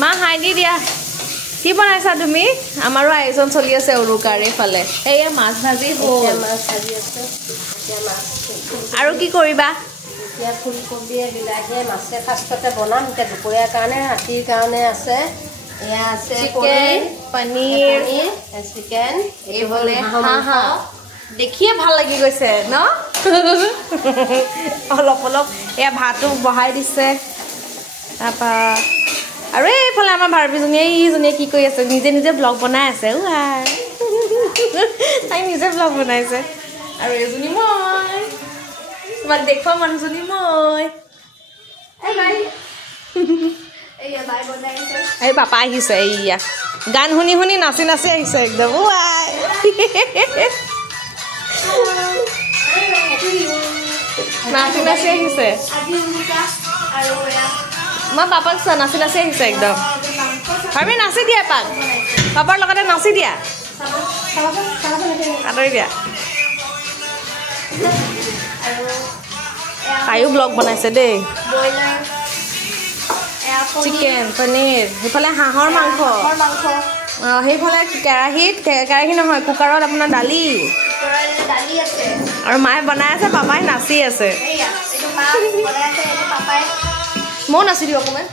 মা হাই দি দিয়া কি বনাইছা তুমি আমাৰো আয়োজন চলি আছে উৰুকাৰে ফালে এয়া মাছ ভাজি হ'ল মাছ ভাজি আছে এতিয়া মাছ আৰু কি কৰিবা এতিয়া ফুলকবিয়ে বিলাহীয়ে মাছে ফাৰ্ষ্টতে বনাম এতিয়া দুপৰীয়াৰ কাৰণে ৰাতিৰ কাৰণে আছে এয়া আছে পনীৰ চিকেন এইফালে হাঁহ দেখিয়ে ভাল লাগি গৈছে ন অলপ অলপ এয়া ভাতো বহাই দিছে তাৰপা আৰু এইফালে আমাৰ ভাৰতীজনীয়ে কি কৰি আছে নিজে নিজে ব্লগ বনাই আছে তাই নিজে ব্লগ বনাইছে আৰু এজনী মই তোমাক দেখুৱা মানুহজনী মই এই পাপা আহিছে এইয়া গান শুনি শুনি নাচি নাচি আহিছে একদম নাচি নাচি আহিছে মই পাপাক চোৱা নাচি নাচি আহিছে একদম ভাবি নাচি দিয়া পাক পাপাৰ লগতে নাচি দিয়া আদৰি দিয়া তাইও ব্লগ বনাইছে দেই চিকেন পনীৰ সেইফালে হাঁহৰ মাংস সেইফালে কেৰাহী নহয় কুকাৰত আপোনাৰ দালি আৰু মায়ে বনাই আছে পাপাই নাচি আছে ময়ো নাচি দিওঁ অকণমান